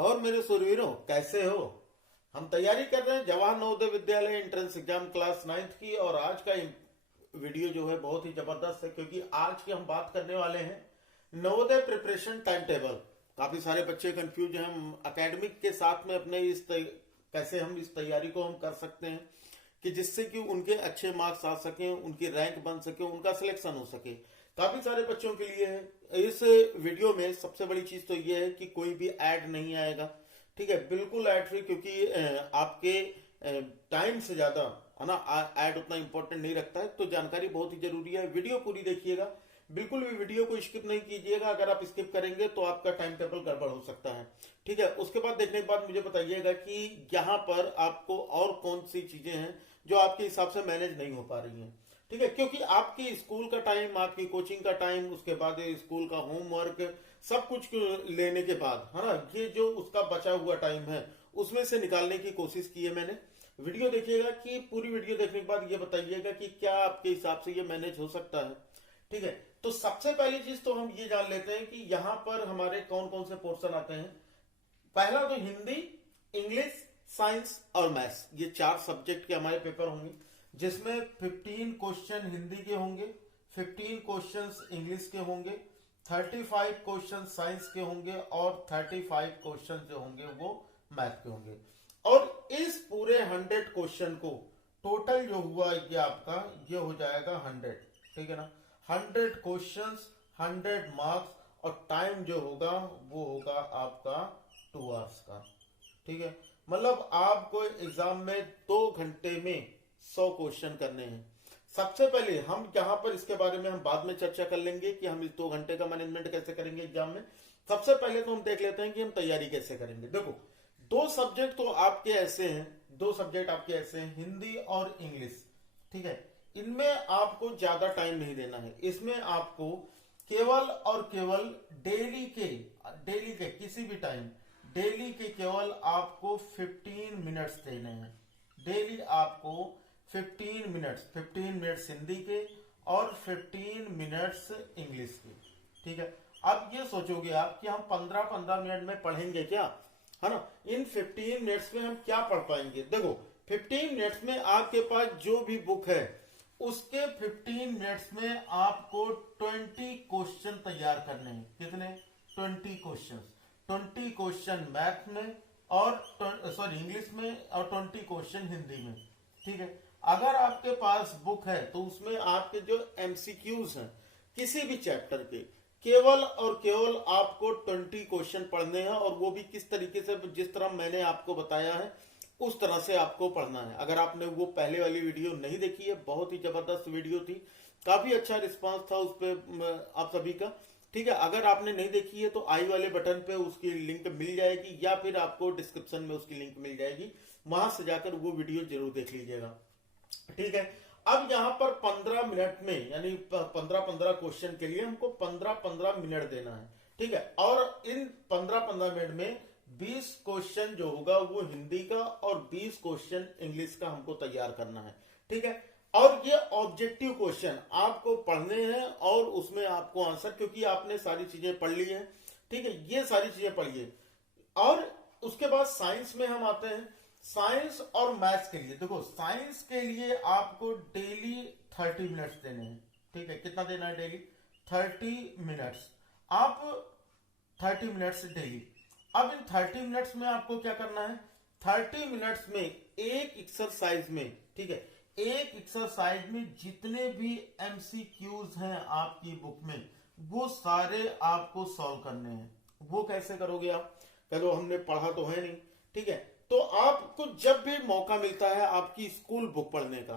और मेरे सुरवीरों, कैसे हो? हम तैयारी कर रहे हैं Jawahar Navodaya Vidyalaya entrance exam class 9th की। और आज का वीडियो जो है बहुत ही जबरदस्त है, क्योंकि आज की हम बात करने वाले हैं नवोदय प्रिपरेशन टाइम टेबल। काफी सारे बच्चे कंफ्यूज हैं, हम एकेडमिक के साथ में अपने कैसे हम इस तैयारी को हम कर सकते हैं कि जिससे कि उनके अच्छे मार्क्स आ सके, उनकी रैंक बन सके, उनका सिलेक्शन हो सके। काफी सारे बच्चों के लिए है। इस वीडियो में सबसे बड़ी चीज तो ये है कि कोई भी ऐड नहीं आएगा, ठीक है, बिल्कुल ऐड फ्री, क्योंकि आपके टाइम से ज्यादा है ना ऐड उतना इंपॉर्टेंट नहीं रखता है। तो जानकारी बहुत ही जरूरी है, वीडियो पूरी देखिएगा, बिल्कुल भी वीडियो को स्किप नहीं कीजिएगा। अगर आप स्किप करेंगे तो आपका टाइम टेबल गड़बड़ हो सकता है, ठीक है। उसके बाद देखने के बाद मुझे बताइएगा कि यहाँ पर आपको और कौन सी चीजें हैं जो आपके हिसाब से मैनेज नहीं हो पा रही हैं, ठीक है। क्योंकि आपकी स्कूल का टाइम, आपकी कोचिंग का टाइम, उसके बाद स्कूल का होमवर्क, सब कुछ लेने के बाद है ना, ये जो उसका बचा हुआ टाइम है उसमें से निकालने की कोशिश की है मैंने। वीडियो देखिएगा, कि पूरी वीडियो देखने के बाद ये बताइएगा कि क्या आपके हिसाब से ये मैनेज हो सकता है, ठीक है। तो सबसे पहली चीज तो हम ये जान लेते हैं कि यहाँ पर हमारे कौन कौन से पोर्शन आते हैं। पहला तो हिंदी, इंग्लिश, साइंस और मैथ्स, ये 4 सब्जेक्ट के हमारे पेपर होंगे, जिसमें 15 क्वेश्चन हिंदी के होंगे, 15 क्वेश्चंस इंग्लिश के होंगे, 35 क्वेश्चन साइंस के होंगे और 35 क्वेश्चन जो होंगे वो मैथ के होंगे। और इस पूरे 100 क्वेश्चन को टोटल जो हुआ ये आपका ये हो जाएगा 100, ठीक है ना। 100 क्वेश्चंस, 100 मार्क्स, और टाइम जो होगा वो होगा आपका 2 आवर्स का, ठीक है। मतलब आपको एग्जाम में 2 घंटे में 100 क्वेश्चन करने हैं। सबसे पहले हम यहाँ पर इसके बारे में हम बाद में चर्चा कर लेंगे कि हम इस 2 घंटे का मैनेजमेंट कैसे करेंगे एग्जाम में। सबसे पहले तो हम देख लेते हैं कि हम तैयारी कैसे करेंगे। देखो, 2 सब्जेक्ट तो आपके ऐसे हैं, 2 सब्जेक्ट आपके ऐसे हैं, हिंदी और इंग्लिश, ठीक है। इनमें आपको ज्यादा टाइम नहीं देना है। इसमें आपको केवल और केवल डेली के किसी भी टाइम, डेली के केवल आपको 15 मिनट्स देने हैं। डेली आपको 15 मिनट्स हिंदी के और 15 मिनट्स इंग्लिश के, ठीक है। अब ये सोचोगे आप कि हम 15-15 मिनट में पढ़ेंगे क्या, है ना। इन 15 मिनट्स में हम क्या पढ़ पाएंगे? देखो, 15 मिनट्स में आपके पास जो भी बुक है उसके 15 मिनट्स में आपको 20 क्वेश्चन तैयार करने हैं। कितने? 20 क्वेश्चन। 20 क्वेश्चन मैथ में और इंग्लिश में, और 20 क्वेश्चन हिंदी में, ठीक है। अगर आपके पास बुक है तो उसमें आपके जो एमसीक्यूज हैं किसी भी चैप्टर के, केवल और केवल आपको 20 क्वेश्चन पढ़ने हैं, और वो भी किस तरीके से, जिस तरह मैंने आपको बताया है उस तरह से आपको पढ़ना है। अगर आपने वो पहले वाली वीडियो नहीं देखी है, बहुत ही जबरदस्त वीडियो थी, काफी अच्छा रिस्पांस था उस पर आप सभी का, ठीक है। अगर आपने नहीं देखी है तो आई वाले बटन पे उसकी लिंक मिल जाएगी, या फिर आपको डिस्क्रिप्शन में उसकी लिंक मिल जाएगी, वहां से जाकर वो वीडियो जरूर देख लीजिएगा, ठीक है। अब यहाँ पर 15 मिनट में, यानी 15-15 क्वेश्चन के लिए हमको 15-15 मिनट देना है, ठीक है। और इन 15-15 मिनट में 20 क्वेश्चन जो होगा वो हिंदी का और 20 क्वेश्चन इंग्लिश का हमको तैयार करना है, ठीक है। और ये ऑब्जेक्टिव क्वेश्चन आपको पढ़ने हैं और उसमें आपको आंसर, क्योंकि आपने सारी चीजें पढ़ ली हैं, ठीक है, ये सारी चीजें पढ़िए। और उसके बाद साइंस में हम आते हैं। साइंस और मैथ्स के लिए, देखो, साइंस के लिए आपको डेली 30 मिनट्स देने हैं, ठीक है। कितना देना है? Daily 30 minutes. आप 30 मिनट्स डेली। अब इन 30 मिनट्स में आपको क्या करना है? 30 मिनट्स में एक एक्सरसाइज में, ठीक है, एक एक्सरसाइज में जितने भी एमसीक्यूज हैं आपकी बुक में वो सारे आपको सॉल्व करने हैं। वो कैसे करोगे आप? कहो हमने पढ़ा तो है नहीं, ठीक है। तो आपको जब भी मौका मिलता है आपकी स्कूल बुक पढ़ने का,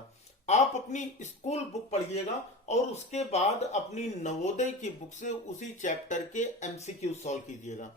आप अपनी स्कूल बुक पढ़िएगा और उसके बाद अपनी नवोदय की बुक से उसी चैप्टर के एमसीक्यू सॉल्व कीजिएगा,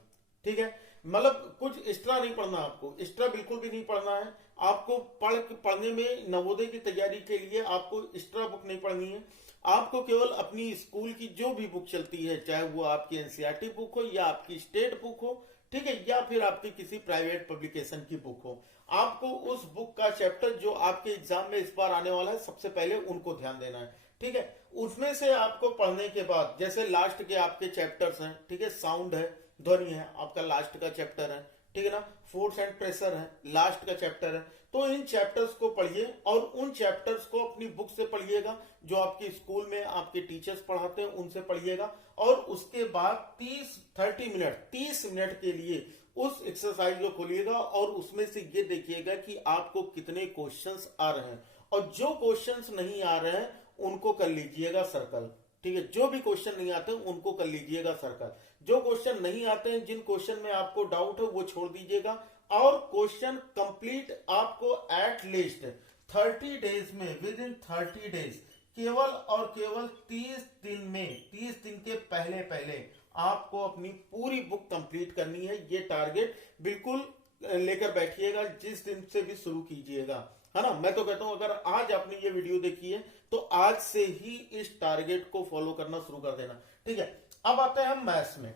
ठीक है। मतलब कुछ एक्स्ट्रा नहीं पढ़ना, आपको एक्स्ट्रा बिल्कुल भी नहीं पढ़ना है। आपको पढ़ने में, नवोदय की तैयारी के लिए आपको एक्स्ट्रा बुक नहीं पढ़नी है। आपको केवल अपनी स्कूल की जो भी बुक चलती है, चाहे वो आपकी एनसीईआरटी बुक हो या आपकी स्टेट बुक हो, ठीक है, या फिर आपकी किसी प्राइवेट पब्लिकेशन की बुक हो, आपको उस बुक का चैप्टर जो आपके एग्जाम में इस बार आने वाला है सबसे पहले उनको ध्यान देना है, ठीक है। उसमें से आपको पढ़ने के बाद, जैसे लास्ट के आपके चैप्टर्स हैं, ठीक है, साउंड है, ध्वनि है, आपका लास्ट का चैप्टर है, ठीक है ना, फोर्स एंड प्रेशर है, लास्ट का चैप्टर है। तो इन चैप्टर्स को पढ़िए और उन चैप्टर्स को अपनी बुक से पढ़िएगा, जो आपके स्कूल में आपके टीचर्स पढ़ाते हैं उनसे पढ़िएगा। और उसके बाद 30 मिनट के लिए उस एक्सरसाइज को खोलिएगा और उसमें से ये देखिएगा कि आपको कितने क्वेश्चंस आ रहे हैं, और जो क्वेश्चंस नहीं आ रहे हैं उनको कर लीजिएगा सर्कल। ठीक है, जो भी क्वेश्चन नहीं आते उनको कर लीजिएगा सर्कल। जो क्वेश्चन नहीं आते हैं, जिन क्वेश्चन में आपको डाउट है वो छोड़ दीजिएगा, और क्वेश्चन कंप्लीट आपको एट लीस्ट 30 डेज में, विद इन 30 डेज, केवल और केवल 30 दिन में, 30 दिन के पहले पहले आपको अपनी पूरी बुक कंप्लीट करनी है। ये टारगेट बिल्कुल लेकर बैठिएगा, जिस दिन से भी शुरू कीजिएगा, है ना। मैं तो कहता हूं अगर आज आपने ये वीडियो देखी है तो आज से ही इस टारगेट को फॉलो करना शुरू कर देना। ठीक है, अब आते हैं हम मैथ्स में।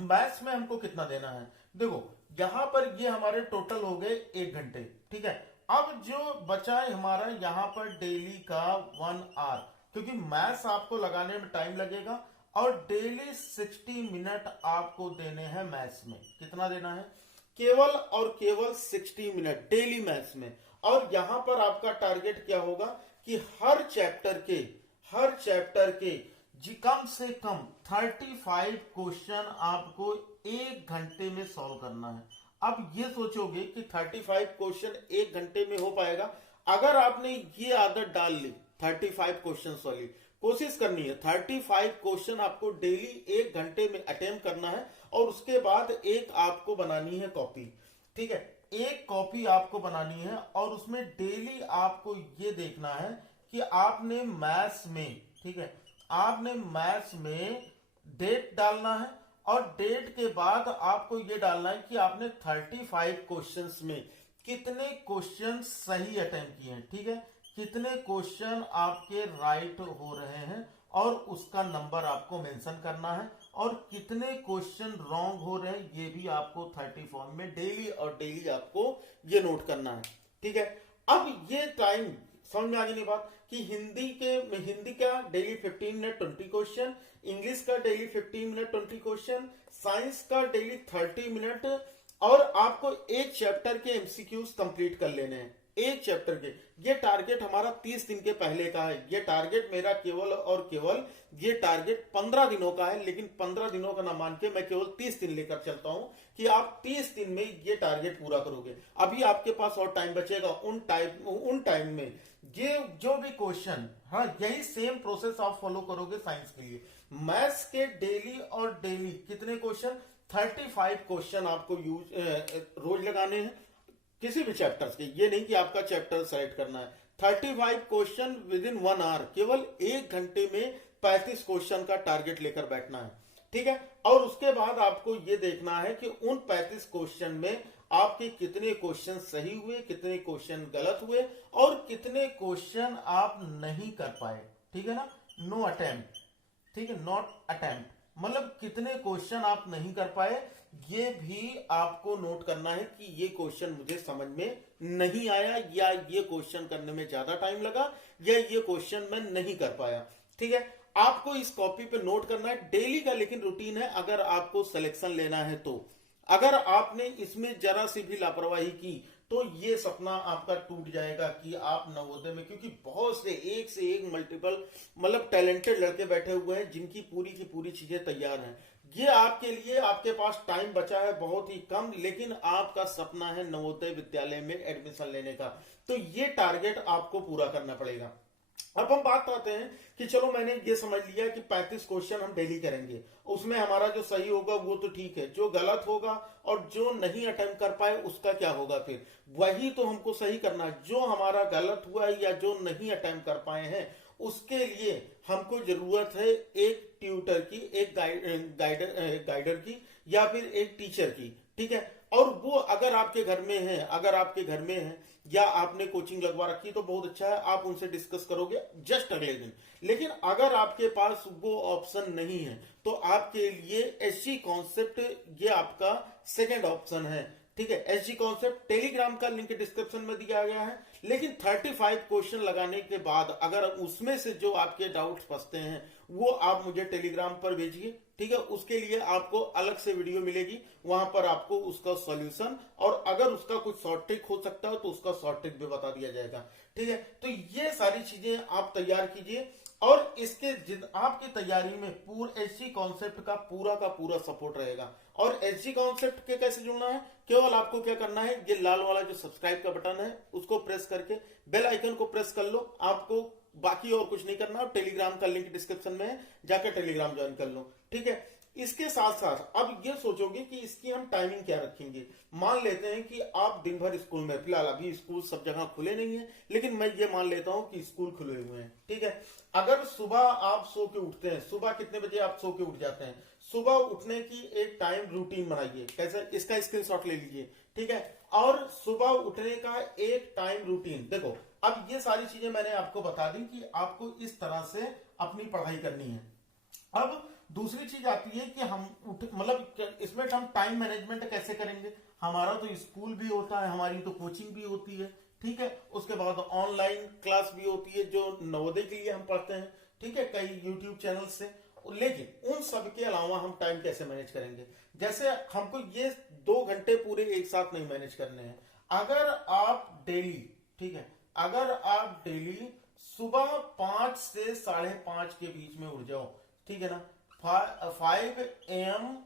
मैथ्स में हमको कितना देना है, देखो यहां पर ये हमारे टोटल हो गए 1 घंटे। ठीक है, अब जो बचा है हमारा यहाँ पर डेली का 1 आवर, क्योंकि मैथ्स आपको लगाने में टाइम लगेगा, और डेली 60 मिनट आपको देने हैं मैथ्स में। कितना देना है, केवल और केवल 60 मिनट डेली मैथ्स में। और यहां पर आपका टारगेट क्या होगा कि हर चैप्टर के कम से कम 35 क्वेश्चन आपको 1 घंटे में सॉल्व करना है। अब ये सोचोगे कि 35 क्वेश्चन 1 घंटे में हो पाएगा। अगर आपने ये आदत डाल ली 35 क्वेश्चन वाली, कोशिश करनी है 35 क्वेश्चन आपको डेली 1 घंटे में अटेम्प्ट करना है, और उसके बाद एक आपको बनानी है कॉपी। ठीक है, एक कॉपी आपको बनानी है, और उसमें डेली आपको ये देखना है कि आपने मैथ्स में, ठीक है, आपने मैथ्स में डेट डालना है, और डेट के बाद आपको ये डालना है कि आपने 35 क्वेश्चंस में कितने क्वेश्चन सही अटेम्प्ट किए हैं। ठीक है, कितने क्वेश्चन आपके राइट हो रहे हैं, और उसका नंबर आपको मेंशन करना है, और कितने क्वेश्चन रॉन्ग हो रहे हैं ये भी आपको 30 फॉर्म में डेली और डेली आपको ये नोट करना है। ठीक है, अब ये टाइम समझ में आ गई नहीं बात कि हिंदी का डेली 15 मिनट 20 क्वेश्चन, इंग्लिश का डेली 15 मिनट 20 क्वेश्चन, साइंस का डेली 30 मिनट, और आपको एक चैप्टर के एमसीक्यूज कंप्लीट कर लेने हैं, एक चैप्टर के। ये टारगेट हमारा 30 दिन के पहले का है। ये टारगेट मेरा केवल और केवल ये टारगेट 15 दिनों का है, लेकिन 15 दिनों का ना मान के मैं केवल 30 दिन लेकर चलता हूं कि आप 30 दिन में ये टारगेट पूरा करोगे। अभी आपके पास और टाइम बचेगा, उन टाइम में ये जो भी क्वेश्चन, हाँ यही सेम प्रोसेस आप फॉलो करोगे साइंस के लिए। मैथ्स के डेली और डेली कितने क्वेश्चन, 35 क्वेश्चन आपको रोज लगाने हैं किसी भी चैप्टर के। ये नहीं कि आपका चैप्टर सेलेक्ट करना है। 35 क्वेश्चन विद इन 1 आवर, केवल 1 घंटे में 35 क्वेश्चन का टारगेट लेकर बैठना है। ठीक है, और उसके बाद आपको ये देखना है कि उन 35 क्वेश्चन में आपके कितने क्वेश्चन सही हुए, कितने क्वेश्चन गलत हुए, और कितने क्वेश्चन आप नहीं कर पाए। ठीक है ना, नो अटेम्प्ट, ठीक है, नॉट अटेम्प्ट, मतलब कितने क्वेश्चन आप नहीं कर पाए, ये भी आपको नोट करना है कि ये क्वेश्चन मुझे समझ में नहीं आया, या ये क्वेश्चन करने में ज्यादा टाइम लगा, या ये क्वेश्चन मैं नहीं कर पाया। ठीक है, आपको इस कॉपी पे नोट करना है डेली का, लेकिन रूटीन है अगर आपको सिलेक्शन लेना है तो। अगर आपने इसमें जरा सी भी लापरवाही की तो ये सपना आपका टूट जाएगा कि आप नवोदय में, क्योंकि बहुत से एक मल्टीपल मतलब टैलेंटेड लड़के बैठे हुए हैं जिनकी पूरी की पूरी चीजें तैयार हैं। ये आपके लिए, आपके पास टाइम बचा है बहुत ही कम, लेकिन आपका सपना है नवोदय विद्यालय में एडमिशन लेने का, तो ये टारगेट आपको पूरा करना पड़ेगा। अब हम बात आते हैं कि चलो मैंने ये समझ लिया कि 35 क्वेश्चन हम डेली करेंगे, उसमें हमारा जो सही होगा वो तो ठीक है, जो गलत होगा और जो नहीं अटेम्प्ट कर पाए उसका क्या होगा, फिर वही तो हमको सही करना है। जो हमारा गलत हुआ है या जो नहीं अटेम्प्ट कर पाए हैं उसके लिए हमको जरूरत है एक ट्यूटर की, एक गाइडर की, या फिर एक टीचर की। ठीक है, और वो अगर आपके घर में है या आपने कोचिंग लगवा रखी तो बहुत अच्छा है, आप उनसे डिस्कस करोगे जस्ट अगले दिन। लेकिन अगर आपके पास वो ऑप्शन नहीं है तो आपके लिए एसजी कॉन्सेप्ट ये आपका सेकंड ऑप्शन है। ठीक है, एसजी कॉन्सेप्ट टेलीग्राम का लिंक डिस्क्रिप्शन में दिया गया है। लेकिन 35 क्वेश्चन लगाने के बाद अगर उसमें से जो आपके डाउट्स फंसते हैं वो आप मुझे टेलीग्राम पर भेजिए, ठीक है। उसके लिए आपको अलग से वीडियो मिलेगी, वहां पर आपको उसका सॉल्यूशन और अगर उसका कुछ शॉर्ट ट्रिक हो सकता है तो उसका शॉर्ट ट्रिक भी बता दिया जाएगा, ठीक है। तो ये सारी चीजें आप तैयार कीजिए और इसके आपकी तैयारी में पूरा एसजी कॉन्सेप्ट का पूरा सपोर्ट रहेगा। और एसजी कॉन्सेप्ट के कैसे जुड़ना है, केवल आपको क्या करना है, ये लाल वाला जो सब्सक्राइब का बटन है उसको प्रेस करके बेल आइकन को प्रेस कर लो, आपको बाकी और कुछ नहीं करना। टेलीग्राम का लिंक डिस्क्रिप्शन में है, जाकर टेलीग्राम ज्वाइन कर लो, ठीक है। इसके साथ साथ अब ये सोचोगे कि इसकी हम टाइमिंग क्या रखेंगे। मान लेते हैं कि आप दिन भर स्कूल में, फिलहाल अभी स्कूल सब जगह खुले नहीं है, लेकिन मैं ये मान लेता हूं कि स्कूल खुले हुए हैं, ठीक है। अगर सुबह आप सो के उठते हैं, सुबह कितने बजे आप सो के उठ जाते हैं, सुबह उठने की एक टाइम रूटीन बनाइए। कैसे, इसका स्क्रीनशॉट ले लीजिए, ठीक है। और सुबह उठने का एक टाइम रूटीन, देखो अब ये सारी चीजें मैंने आपको बता दी कि आपको इस तरह से अपनी पढ़ाई करनी है। अब दूसरी चीज आती है कि हम मतलब इसमें हम टाइम मैनेजमेंट कैसे करेंगे। हमारा तो स्कूल भी होता है, हमारी तो कोचिंग भी होती है, ठीक है। उसके बाद ऑनलाइन क्लास भी होती है जो नवोदय के लिए हम पढ़ते हैं, ठीक है, कई यूट्यूब चैनल से। लेकिन उन सब के अलावा हम टाइम कैसे मैनेज करेंगे। जैसे हमको ये 2 घंटे पूरे एक साथ नहीं मैनेज करने हैं। अगर आप डेली, ठीक है, अगर आप डेली सुबह 5 से 5:30 के बीच में उठ जाओ, ठीक है ना, 5 AM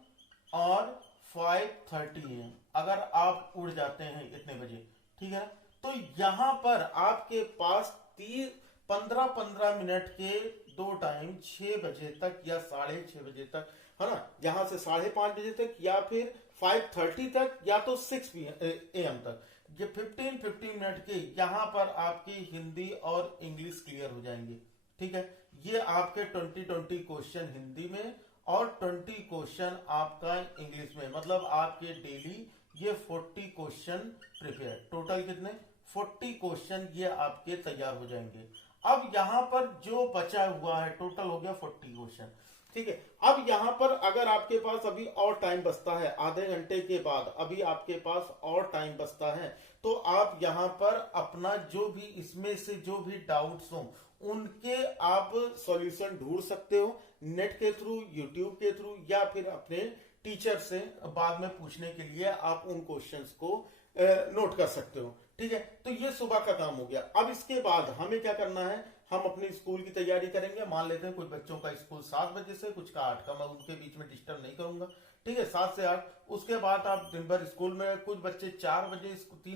और 5:30 AM अगर आप उड़ जाते हैं इतने बजे, ठीक है, तो यहां पर आपके पास 15-15 मिनट के 2 टाइम 6 बजे तक या 6:30 बजे तक, है ना, यहां से 5:30 बजे तक या फिर 5:30 तक या तो 6 AM तक, ये 15-15 मिनट के यहां पर आपकी हिंदी और इंग्लिश क्लियर हो जाएंगे, ठीक है। ये आपके 20 क्वेश्चन हिंदी में और 20 क्वेश्चन आपका इंग्लिश में, मतलब आपके डेली ये 40 क्वेश्चन प्रिपेयर, टोटल कितने 40 क्वेश्चन ये आपके तैयार हो जाएंगे। अब यहां पर जो बचा हुआ है टोटल हो गया 40 क्वेश्चन, ठीक है। अब यहां पर अगर आपके पास अभी और टाइम बचता है, आधे घंटे के बाद अभी आपके पास और टाइम बचता है, तो आप यहां पर अपना जो भी इसमें से जो भी डाउट्स हो उनके आप सॉल्यूशन ढूंढ सकते हो नेट के थ्रू, यूट्यूब के थ्रू, या फिर अपने टीचर से बाद में पूछने के लिए आप उन क्वेश्चंस को नोट कर सकते हो, ठीक है। तो ये सुबह का काम हो गया। अब इसके बाद हमें क्या करना है, हम अपनी स्कूल की तैयारी करेंगे। मान लेते हैं कुछ बच्चों का स्कूल 7 बजे से, कुछ का 8 का, मैं उनके बीच में डिस्टर्ब नहीं करूंगा, ठीक है, 7 से 8। उसके बाद आप दिन भर स्कूल में, कुछ बच्चे 3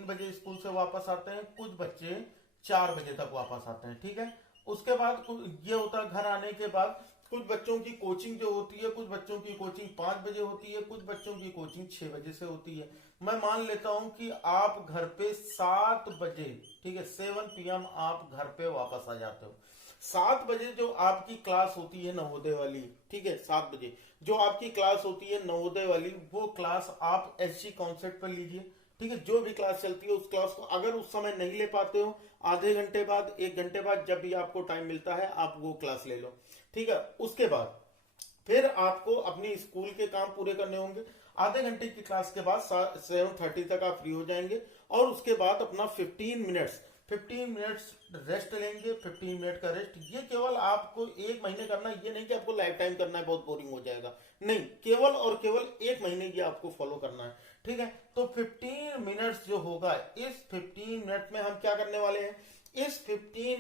बजे स्कूल से वापस आते हैं, कुछ बच्चे 4 बजे तक वापस आते हैं, ठीक है। उसके बाद ये होता है घर आने के बाद कुछ बच्चों की कोचिंग जो होती है, कुछ बच्चों की कोचिंग 5 बजे होती है, कुछ बच्चों की कोचिंग 6 बजे से होती है। मैं मान लेता हूं कि आप घर पे 7 बजे, ठीक है, 7 PM आप घर पे वापस आ जाते हो। 7 बजे जो आपकी क्लास होती है नवोदय वाली, ठीक है, 7 बजे जो आपकी क्लास होती है नवोदय वाली, वो क्लास आप एसजी कॉन्सेप्ट पर लीजिए, ठीक है। जो भी क्लास चलती है उस क्लास को अगर उस समय नहीं ले पाते हो, आधे घंटे बाद, 1 घंटे बाद, जब भी आपको टाइम मिलता है आप वो क्लास ले लो, ठीक है। उसके बाद फिर आपको अपनी स्कूल के काम पूरे करने होंगे। आधे घंटे की क्लास के बाद 7:30 तक आप फ्री हो जाएंगे और उसके बाद अपना 15 मिनट्स रेस्ट लेंगे। 15 मिनट का रेस्ट ये केवल आपको 1 महीने करना है, ये नहीं कि आपको लाइफ टाइम करना है, बहुत बोरिंग हो जाएगा, नहीं, केवल और केवल 1 महीने की आपको फॉलो करना है, ठीक है। तो 15 मिनट्स जो होगा, इस 15 मिनट में हम क्या करने वाले हैं, इस 15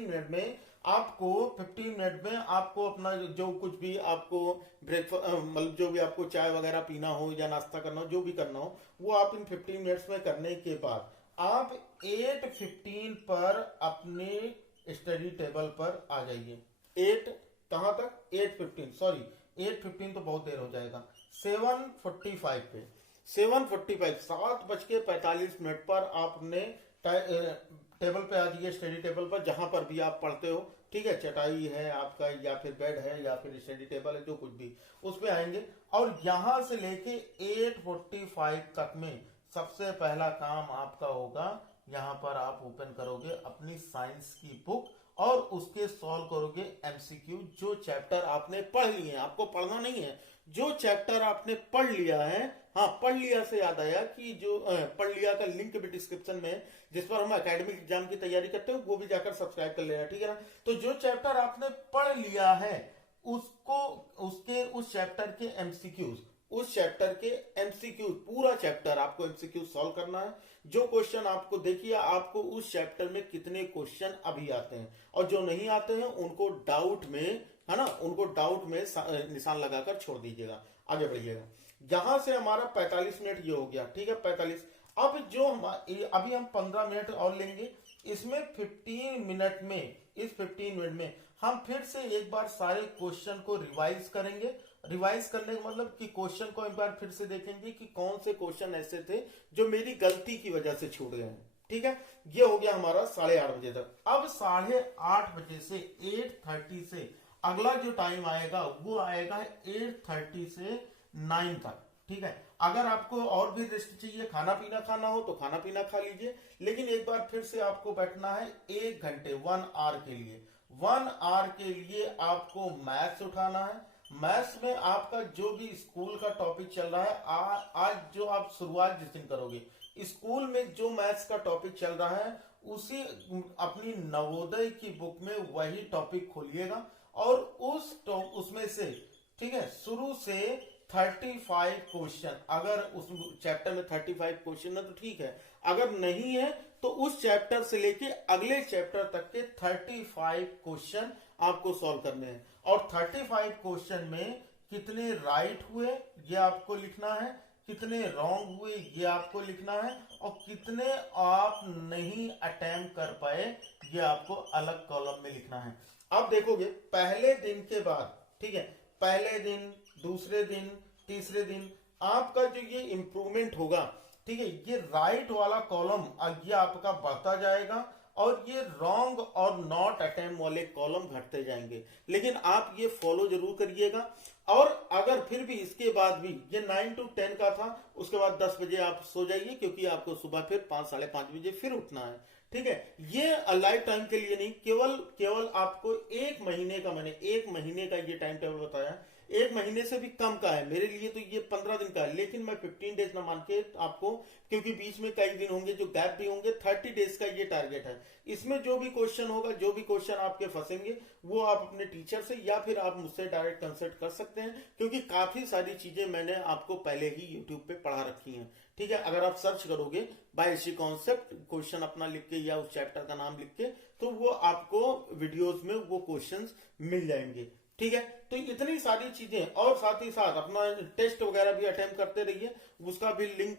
मिनट में आपको 15 मिनट में आपको अपना जो कुछ भी आपको ब्रेकफास्ट, मतलब जो भी आपको चाय वगैरह पीना हो या नाश्ता करना हो, जो भी करना हो, वो आप इन 15 मिनट्स में करने के बाद आप 8:15 पर अपने स्टडी टेबल पर आ जाइए। 8 कहां तक, 8:15, सॉरी 8:15 तो बहुत देर हो जाएगा, 7:45 पे, 7:45 पर आप अपने टेबल पे आ जाइए, स्टडी टेबल पर, जहां पर भी आप पढ़ते हो, ठीक है, चटाई है आपका या फिर बेड है या फिर स्टडी टेबल है, जो कुछ भी, उस पे आएंगे। और यहां से लेके 8:45 तक में सबसे पहला काम आपका होगा, यहां पर आप ओपन करोगे अपनी साइंस की बुक और उसके सॉल्व करोगे एमसीक्यू। जो चैप्टर आपने पढ़ लिए हैं, आपको पढ़ना नहीं है, जो चैप्टर आपने पढ़ लिया है हाँ, पढ़ लिया से याद आया कि जो पढ़ लिया का लिंक भी डिस्क्रिप्शन में है, जिस पर हम एकेडमिक एग्जाम की तैयारी करते हैं, वो भी जाकर सब्सक्राइब कर लेना, ठीक है ना। तो जो चैप्टर आपने पढ़ लिया है उसको, उसके उस चैप्टर के एमसीक्यूज, उस चैप्टर के एमसीक्यू, पूरा चैप्टर आपको एमसीक्यू सॉल्व करना है। जो क्वेश्चन आपको देखिए, आपको उस चैप्टर में कितने क्वेश्चन अभी आते हैं और जो नहीं आते हैं उनको डाउट में, है ना, उनको डाउट में निशान लगाकर छोड़ दीजिएगा, आगे बढ़िएगा। यहां से हमारा 45 मिनट ये हो गया, ठीक है, 45। अब जो अभी हम 15 मिनट और लेंगे, इसमें 15 मिनट में, इस 15 मिनट में हम फिर से एक बार सारे क्वेश्चन को रिवाइज करेंगे। रिवाइज करने का मतलब कि क्वेश्चन को एक बार फिर से देखेंगे कि कौन से क्वेश्चन ऐसे थे जो मेरी गलती की वजह से छूट गए हैं, ठीक है। ये हो गया हमारा 8:30 बजे तक। अब 8:30 बजे से 8:30 से अगला जो टाइम आएगा वो आएगा 8:30 से 9 तक, ठीक है। अगर आपको और भी रेस्ट चाहिए, खाना पीना खाना हो तो खाना पीना खा लीजिए, लेकिन एक बार फिर से आपको बैठना है 1 घंटे 1 आवर के लिए। 1 आवर के लिए आपको मैथ्स उठाना है। मैथ्स में आपका जो भी स्कूल का टॉपिक चल रहा है, आज जो आप शुरुआत जिस दिन करोगे, स्कूल में जो मैथ्स का टॉपिक चल रहा है उसी अपनी नवोदय की बुक में वही टॉपिक खोलिएगा और उसमें से, ठीक है, शुरू से 35 क्वेश्चन, अगर उस चैप्टर में 35 क्वेश्चन है तो ठीक है, अगर नहीं है तो उस चैप्टर से लेके अगले चैप्टर तक के 35 क्वेश्चन आपको सॉल्व करने हैं। और 35 क्वेश्चन में कितने राइट हुए ये आपको लिखना है, कितने रॉन्ग हुए ये आपको लिखना है, और कितने आप नहीं अटेम्प्ट कर पाए ये आपको अलग कॉलम में लिखना है। अब देखोगे पहले दिन के बाद, ठीक है, पहले दिन, दूसरे दिन, तीसरे दिन आपका जो ये इंप्रूवमेंट होगा, ठीक है, ये राइट वाला कॉलम ये आपका बढ़ता जाएगा और ये रॉन्ग और नॉट अटेम्प्ट वाले कॉलम घटते जाएंगे। लेकिन आप ये फॉलो जरूर करिएगा। और अगर फिर भी इसके बाद भी ये 9 to 10 का था, उसके बाद 10 बजे आप सो जाइए, क्योंकि आपको सुबह फिर 5 साढ़े 5 बजे फिर उठना है, ठीक है। ये लाइफ टाइम के लिए नहीं, केवल आपको 1 महीने का, मैंने 1 महीने का ये टाइम टेबल बताया। 1 महीने से भी कम का है मेरे लिए, तो ये 15 दिन का है, लेकिन मैं 15 डेज ना मान के आपको, क्योंकि बीच में कई दिन होंगे जो गैप भी होंगे, 30 डेज का ये टारगेट है। इसमें जो भी क्वेश्चन होगा, जो भी क्वेश्चन आपके फंसेंगे, वो आप अपने टीचर से या फिर आप मुझसे डायरेक्ट कंसल्ट कर सकते हैं, क्योंकि काफी सारी चीजें मैंने आपको पहले ही यूट्यूब पे पढ़ा रखी हैं, ठीक है। अगर आप सर्च करोगे बायसी कॉन्सेप्ट, क्वेश्चन अपना लिख के या उस चैप्टर का नाम लिख के, तो वो आपको वीडियोस में वो क्वेश्चंस मिल जाएंगे, ठीक है। तो इतनी सारी चीजें, और साथ ही साथ अपना टेस्ट वगैरह भी अटेम्प्ट करते रहिए, उसका भी लिंक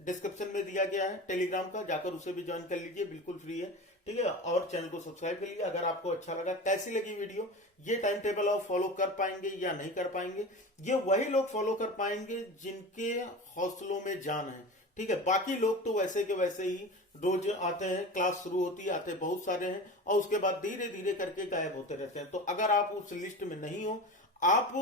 डिस्क्रिप्शन में दिया गया है टेलीग्राम का, जाकर उसे भी ज्वाइन कर लीजिए, बिल्कुल फ्री है, ठीक है। और चैनल को सब्सक्राइब कर लीजिए। अगर आपको अच्छा लगा, कैसी लगी वीडियो, ये टाइम टेबल आप फॉलो कर पाएंगे या नहीं कर पाएंगे, ये वही लोग फॉलो कर पाएंगे जिनके हौसलों में जान है, ठीक है। बाकी लोग तो वैसे के वैसे ही रोज आते हैं, क्लास शुरू होती है, आते बहुत सारे हैं और उसके बाद धीरे धीरे करके गायब होते रहते हैं। तो अगर आप उस लिस्ट में नहीं हो, आप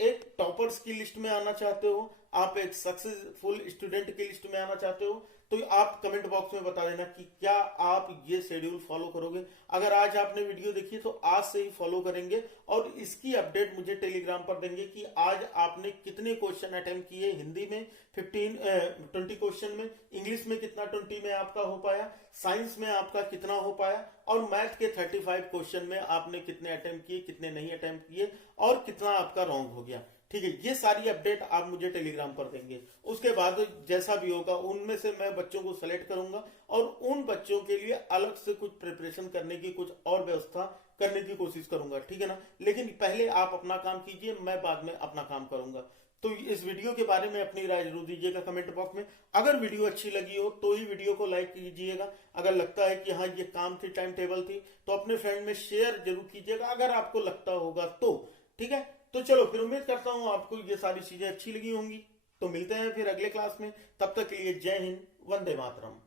एक टॉपर्स की लिस्ट में आना चाहते हो, आप एक सक्सेसफुल स्टूडेंट की लिस्ट में आना चाहते हो, तो आप कमेंट बॉक्स में बता देना कि क्या आप ये शेड्यूल फॉलो करोगे। अगर आज आपने वीडियो देखी तो आज से ही फॉलो करेंगे और इसकी अपडेट मुझे टेलीग्राम पर देंगे कि आज आपने कितने क्वेश्चन अटेम्प्ट किए, हिंदी में 20 क्वेश्चन में, इंग्लिश में कितना 20 में आपका हो पाया, साइंस में आपका कितना हो पाया, और मैथ के 35 क्वेश्चन में आपने कितने अटेम्प्ट किए, कितने नहीं अटेम्प्ट किए, और कितना आपका रॉन्ग हो गया, ठीक है। ये सारी अपडेट आप मुझे टेलीग्राम पर देंगे। उसके बाद जैसा भी होगा उनमें से मैं बच्चों को सेलेक्ट करूंगा और उन बच्चों के लिए अलग से कुछ प्रिपरेशन करने की, कुछ और व्यवस्था करने की कोशिश करूंगा, ठीक है ना। लेकिन पहले आप अपना काम कीजिए, मैं बाद में अपना काम करूंगा। तो इस वीडियो के बारे में अपनी राय जरूर दीजिएगा कमेंट बॉक्स में। अगर वीडियो अच्छी लगी हो तो ही वीडियो को लाइक कीजिएगा। अगर लगता है कि हाँ ये काम थी, टाइम टेबल थी, तो अपने फ्रेंड में शेयर जरूर कीजिएगा, अगर आपको लगता होगा तो, ठीक है। तो चलो फिर उम्मीद करता हूं आपको ये सारी चीजें अच्छी लगी होंगी। तो मिलते हैं फिर अगले क्लास में, तब तक के लिए जय हिंद, वंदे मातरम।